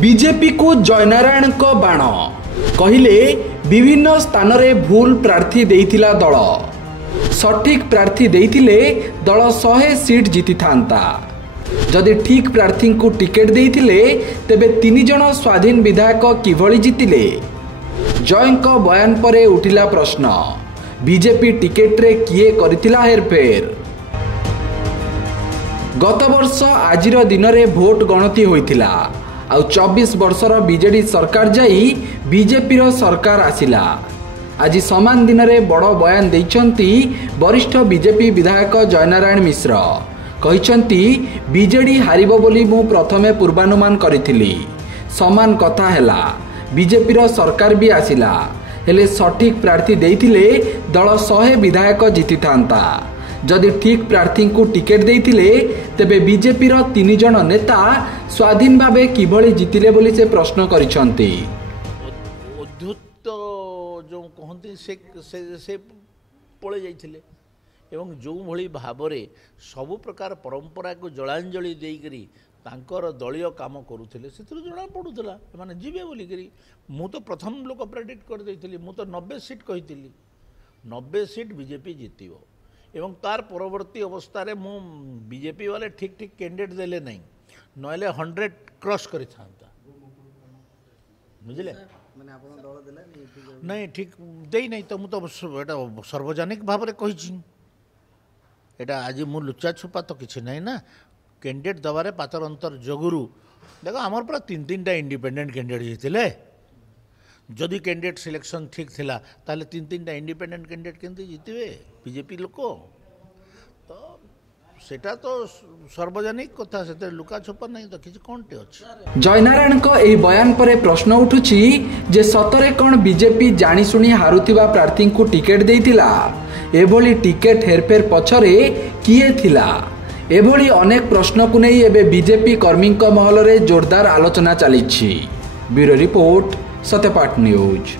BJP को जयनारायण को बाण कहिले विभिन्न स्थान रे भूल प्रार्थी देइथिला दल सठिक प्रार्थी देइथिले दल 100 सीट जीति थांता। जदि ठीक प्रार्थी को टिकेट देइथिले तेबे 3 जन स्वाधीन विधायक किभଳି जीतिले। जयंको बयान परे उठिला प्रश्न बीजेपी टिकेट रे किए करितिला हेरफेर। गत वर्ष आजिर दिन रे भोट गणति होइतिला आउ 24 वर्षर बीजेडी सरकार जाई बीजेपी रो सरकार आसिला। आज समान दिन रे बड़ बयान देइछंती वरिष्ठ बीजेपी विधायक जयनारायण मिश्र कहिछंती बीजेडी हारिबो बोली मु प्रथमे पूर्वानुमान करिथिली। समान कथा हैला बीजेपी रो सरकार भी आसिला हेले सठिक प्रार्थी देइथिले दल 100 विधायक जीति थांता। जदि ठीक प्रार्थी को टिकेट देइथिले तेबे बीजेपी रो 3 जन नेता स्वाधीन भावे किभଳି जीतिले बोली से प्रश्न करिछंती। उद्धृत जो कहते से पळे जाइथिले एवं जो भली भावरे सबु प्रकार परंपरा को जलांजलि देइकरी तांकर दलीय काम करूथिले सेतिर जणा पडुथला माने जीवे बोली करी। मु तो प्रथम लोक प्रेडिक्ट कर देइथिली मु तो 90 सीट कहिथिली 90 सीट बीजेपी जीतिबो एवं तार परवर्ती अवस्था रे मु बीजेपी वाले ठीक ठीक कैंडिडेट देले नहीं नहले 100 क्रॉस करि थांता बुझले माने आपण दल देला नहीं ठीक देई नहीं तो मु तो एटा सार्वजनिक भाव रे कहिछि एटा आज मु लुचा छुपा तो किछि नहीं ना कैंडिडेट दबारे पातर अंतर जगुरु देखो आमर पूरा 3-3टा इंडिपेंडेंट कैंडिडेट जीतिले। जदि कैंडिडेट सिलेक्शन ठीक थिला ताले 3-3टा इंडिपेंडेंट कैंडिडेट केंति जीतिबे बीजेपी लोक तो सेटा तो सार्वजनिक कथा से लुका छुपा नहीं तो किछि कोनटे अछि। जयनारायण को एही बयान परे प्रश्न उठुछि जे सतरे कोन बीजेपी जानी सुनी हारुथिबा प्रार्थी को टिकेट देइतिला एभली टिकेट हेरफेर पछरे किए थिला। एभली अनेक प्रश्न को नहीं एबे बीजेपी कर्मी महल रे जोरदार आलोचना चली। Bureau report Satyapath news.